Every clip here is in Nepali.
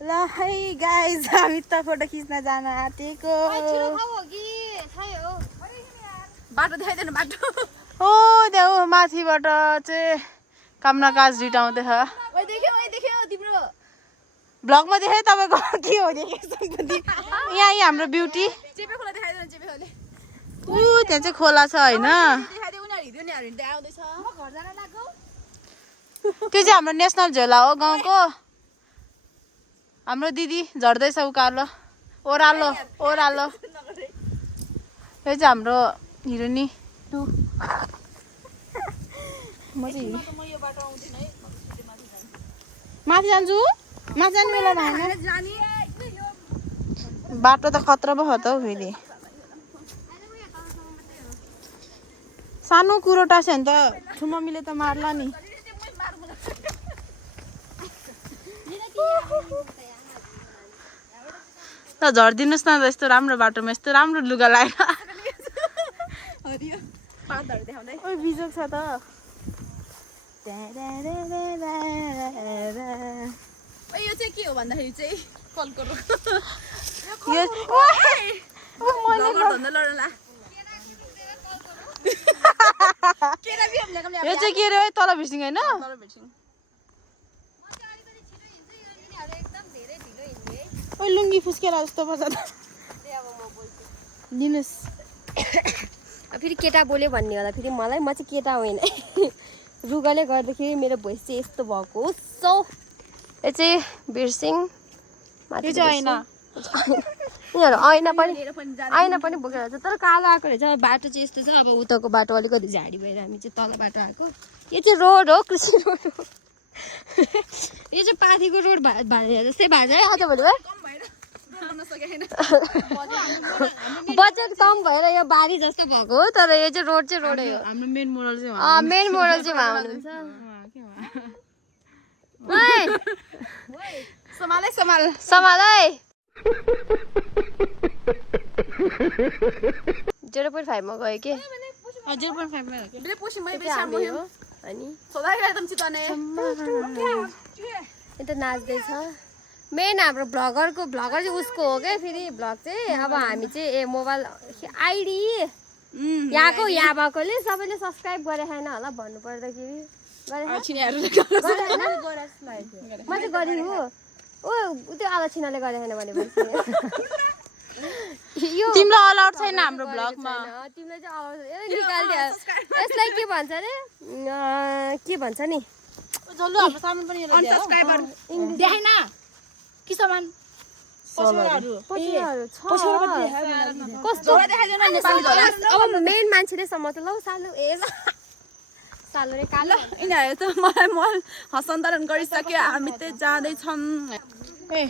ल है गाइस हामी त फोटो खिच्न जान आँटेको बाटो देखाइदिनु बाटो हो देऊ माथिबाट चाहिँ कामना काज रिटाउँदै छ तिम्रो ब्लगमा देखाए तपाईँको के हो यहाँ हाम्रो ब्युटी चेपे खोला देखाइदिनु चेपे खोला ऊ त्यहाँ चाहिँ खोला छ होइन त्यो चाहिँ हाम्रो नेसनल झोला हो गाउँको हाम्रो दिदी झर्दैछ उकालो ओह्रालो ओह्रालो यो चाहिँ हाम्रो हिरोनी टु म चाहिँ माथि जान्छु माथि जाने बेला भएन बाटो त खतरा पो त हौ फेरि सानो कुरो टास्यो भने त ठुमम्मीले त मार्ला नि त झरिदिनुहोस् न त यस्तो राम्रो बाटोमा यस्तो राम्रो लुगा लगाएर बिजोक छ त यो चाहिँ के हो भन्दाखेरि चाहिँ कलको यो चाहिँ के रे तल भिसिङ होइन ओ लुङ्गी फुस्केर जस्तो पर्छ त दिनुहोस् फेरि केटा बोल्यो भन्ने होला फेरि मलाई म चाहिँ केटा होइन रुगाले गर्दाखेरि मेरो भोइस चाहिँ यस्तो भएको सो यो चाहिँ बिर्सिङ यो चाहिँ होइन यिनीहरू ऐना पनि बोकेर छ तर कालो आएको रहेछ बाटो चाहिँ यस्तो छ अब उताको बाटो अलिकति झाडी भएर हामी चाहिँ तल बाटो आएको यो चाहिँ रोड हो कृषि रोड हो यो चाहिँ पाथीको रोड जस्तै भाजा है आज भोलि बजेट कम भएर यो बारी जस्तो भएको हो तर यो चाहिँ रोड चाहिँ रोडै हो हाम्रो मेन मोडल चाहिँ मेन मोडल चाहिँ उहाँ हुनुहुन्छ सम्हाल है 0.5 मा गयो के 0.5 मा अनि यता नाच्दैछ मेन हाम्रो भ्लगर चाहिँ उसको हो क्या फेरि भ्लग चाहिँ अब हामी चाहिँ मोबाइल आइडी यहाँको यहाँ भएकोले सबैले सब्सक्राइब गरे छैन होला भन्नु पर्दाखेरि म चाहिँ गरेँ हो ओ त्यो आलोचनाले गरे छैन भनेपछि तिमीलाई अलाउड छैन हाम्रो ब्लगमा तिमीलाई चाहिँ अलाउड निकाल्दियो यसलाई के भन्छ अरे के भन्छ नि जल्लो हाम्रो सामान पनि अनसब्स्क्राइबर देखाइन के सामान कस्तो अब मेन मान्छेले सम्म त लौ सालु सालु रे कालो यिनीहरू त मलाई मल हस्तान्तरण गरिसक्यो हामी त जाँदैछौँ ए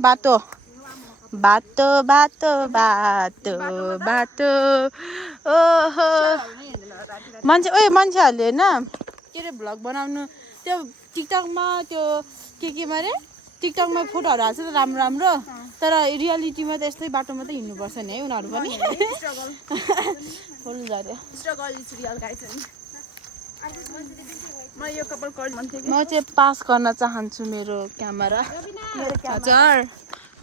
बाटो बाटो बाटो बाटो बाटो ओहो मान्छे मान्छेहरूले होइन के अरे भ्लग बनाउनु त्यो टिकटकमा त्यो केमा रे टिकटकमा फोटोहरू हाल्छ त राम्रो राम्रो तर रियालिटीमा त यस्तै बाटोमा त हिँड्नुपर्छ नि है उनीहरू पनि फुल झऱ्यो म यो कपाल कर्ल भन्थे म चाहिँ पास गर्न चाहन्छु मेरो क्यामेरा हजुर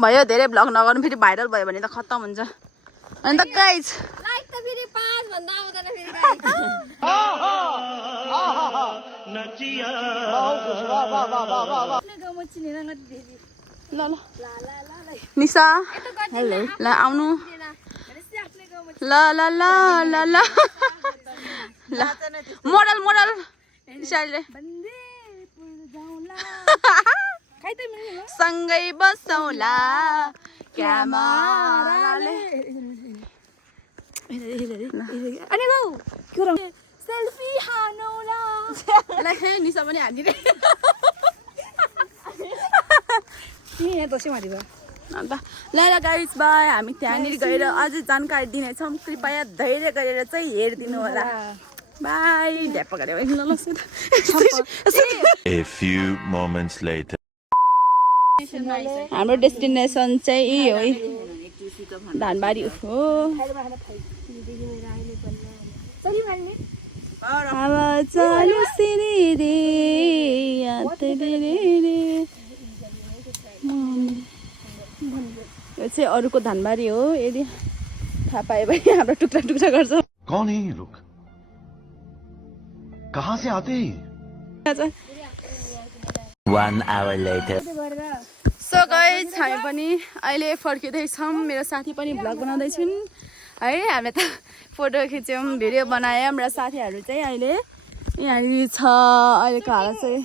भयो धेरै भ्लग नगर्नु फेरि भाइरल भयो भने त खत्तम हुन्छ अनि त गाइज लाइक त फेरि 5 भन्दा आउँदैन फेरि ल ल निशा हेलो ल आउनु ल ल ल ल ल ल मोडल मोडल निशाले सँगै बसौला क्यामेराले अनि गौ के रङ सेल्फी हानौला ल हे निशा पनि हानिरे तिमी यहाँ दसैँ मारिबा अन्त ल गाइस बाई हामी त्यहाँनिर गएर अझै जानकारी दिनेछौँ कृपया धैर्य गरेर चाहिँ हेरिदिनु होला बाई ढ्याप गरे A few moments later. हाम्रो डेस्टिनेसन चाहिँ यही हो धानबारी हो हावा चालु सिरे रे याद रे रे यो चाहिँ अरूको धनबारी हो, यदि थाहा पायो भने हाम्रो टुक्रा टुक्रा गर्छ। कौन है ये लोग? कहाँ से आते हैं? 1 hour later. सो गाइज हामी पनि अहिले फर्किँदैछौँ। मेरो साथी पनि भ्लग बनाउँदैछन् है। हामीले त फोटो खिच्यौँ, भिडियो बनायौँ र साथीहरू चाहिँ अहिले यहाँनिर छ। अहिलेको हालत चाहिँ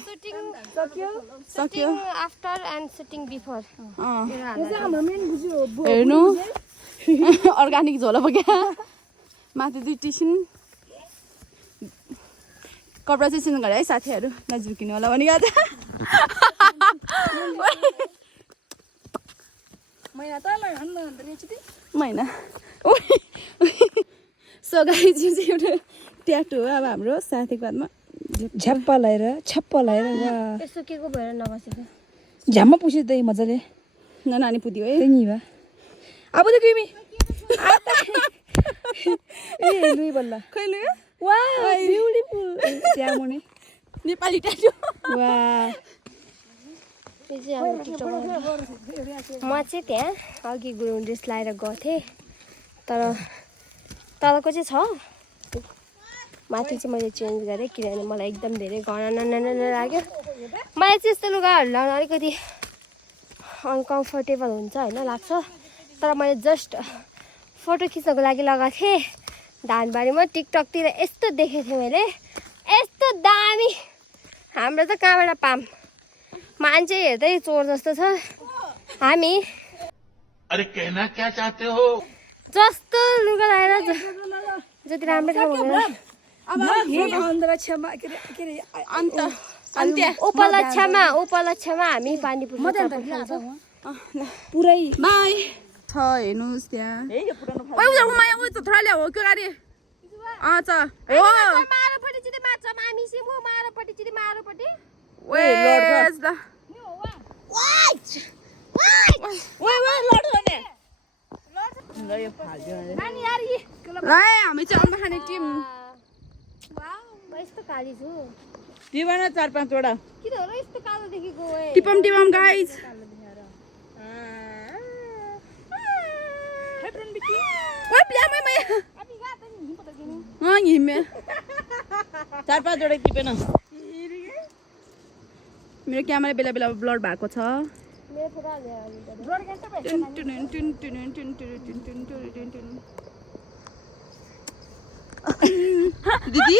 सक्यो आफ्टर एन्ड सुटिङ बिफोर हेर्नु अर्ग्यानिक झोला बोक्या माथि 2 टिसन कपडा चाहिँ सिन गरे है साथीहरू नजिकिनु होला भने गएको महिना सो गाइज यो चाहिँ एउटा ट्याटु हो अब हाम्रो साथीको हातमा झ्याप्पा लगाएर यसो के को भएर नबसेको झ्याम्मा पुसिँदै मजाले नानी पुग्यो है नि भा अब त किमी ए लुई बल्ल खैले वाह ब्युटिफुल त्यहाँ मुनि नेपाली ट्याटु वाह यो चाहिँ हाम्रो टिकटक म चाहिँ त्यहाँ अघि गुरुङ ड्रेस लगाएर गएको थिएँ तर तलको चाहिँ छ माथि चाहिँ मैले चेन्ज गरेँ किनभने मलाई एकदम धेरै घना लाग्यो। मलाई चाहिँ यस्तो लुगाहरू लगाउन अलिकति अनकम्फर्टेबल हुन्छ होइन लाग्छ, तर मैले जस्ट फोटो खिच्नको लागि लगाएको थिएँ धानबारीमा। टिकटकतिर यस्तो देखेको थिएँ मैले, यस्तो दामी। हाम्रो त कहाँबाट पाम, मान्छे हेर्दै चोर जस्तो छ हामी। अरे कहना क्या चाहते हो? जस्तो लुगा लगाएर जति राम्रो ठाउँ हुँदैन उपलक्ष्यमा हामी पानीपुरी पुरै बाई छ हेर्नुहोस् त्यहाँ थोडा ल्याऊ के गाडी हामी चाहिँ अम्बा खाने टिम यस्तो काली छु टिपन 4-5 वटा किन हो र यस्तो कालो देखेको टिपम गाइज हिमे 4-5 वटा टिपेन। मेरो क्यामेरा बेला बेला ब्लड भएको छ। मेरो फोटो दिदी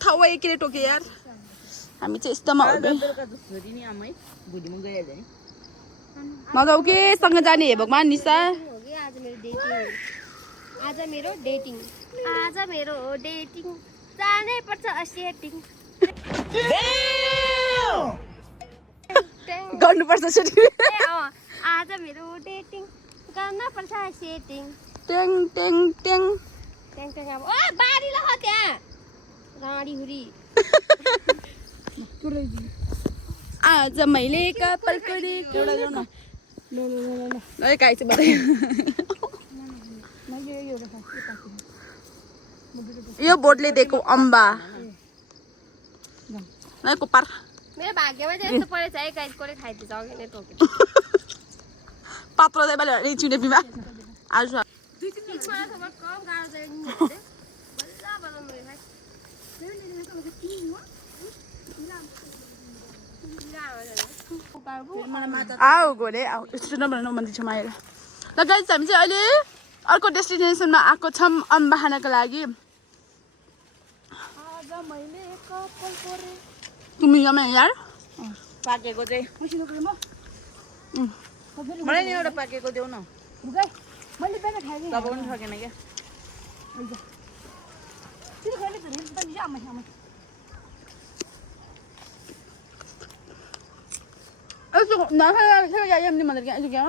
थाहा के टोके यार हामी चाहिँ यस्तोमा मगाऊ के सँग जाने हे भगवान निशा आज मेरो डेटिङ जानै पर्छ सेटिङ गर्नुपर्छ सुटिङ आज मेरो डेटिङ गर्न पर्छ सेटिङ टेङ टेङ टेङ टेङ टेङ अब ओ बारी लख त्यहाँ गाडी हुरी आज मैले कपाल कोरेको ल गाई चाहिँ बताइ यो बोटले दिएको अम्बा कुपार मेरो भाग्यमा चाहिँ यस्तो परेछ है गाइस कोले खाइदिन्छ अघि नै टोके पात्र चाहिँ बेला चुनेपीमा आज आऊ गोले आऊ यस्तो नभन मन्दिर छेउमा आएर ल गाइस हामी चाहिँ अहिले अर्को डेस्टिनेसनमा आएको छौँ अम्बा खानको लागि। तिमी यहाँ यार पाकेको चाहिँ मलाई नि एउटा पाकेको देऊ न मैले बिहान खाएँ तब पनि सकेन क्या मंदिर क्या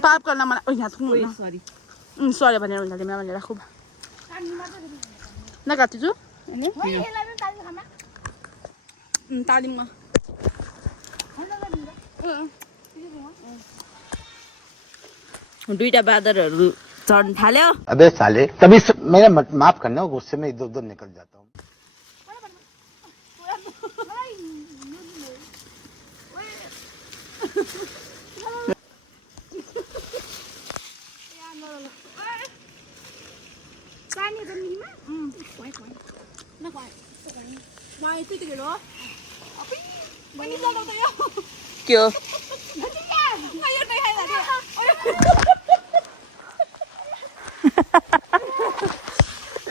पाप करना मला यहाँ सॉरी सॉरी भनेर हुन्छ तिमीलाई भनेर खुब नकाट्छु छु तालिममा दुईटा बादरहरु चढ्न थाल्यो। अबे साले तभी मेरा माफ करना गुस्से में इधर उधर निकल जाता हूँ। के हो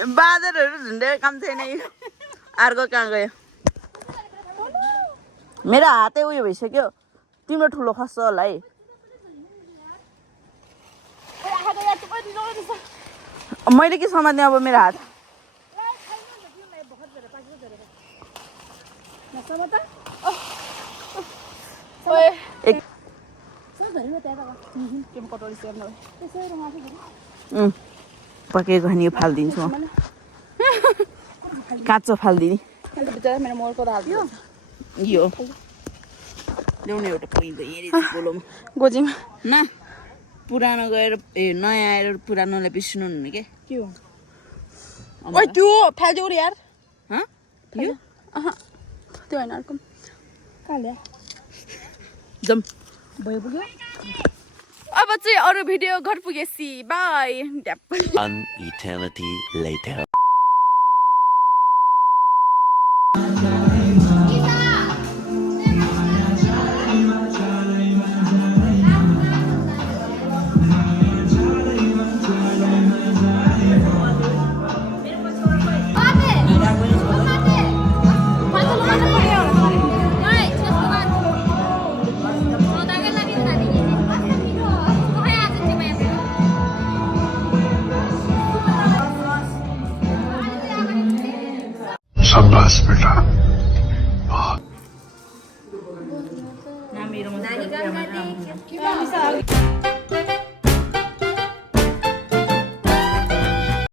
बाँदरहरू झुन्डेको काम थिएन यो अर्को कहाँ गयो मेरो हातै उयो भइसक्यो तिम्रो ठुलो खस्छ होला है मैले के समात्ने अब मेरो हात पकेको भने यो फालिदिन्छु म काँचो फालिदिने मेरो मोरको दाल यो ल्याउने एउटा पहिलो हेरेँ गोलोमा गोजीमा न पुरानो गएर नयाँ आएर पुरानोलाई बिर्सिनु हुने के हो ओइ त्यो फाल्दियो रे यार हँ यो त्यो होइन अर्को कहाँ ल्या जम भयो पुग्यो अब चाहिँ अरू भिडियो घर पुगेसी बाई An eternity later. शाबाश बेटा नानी काम गर्ने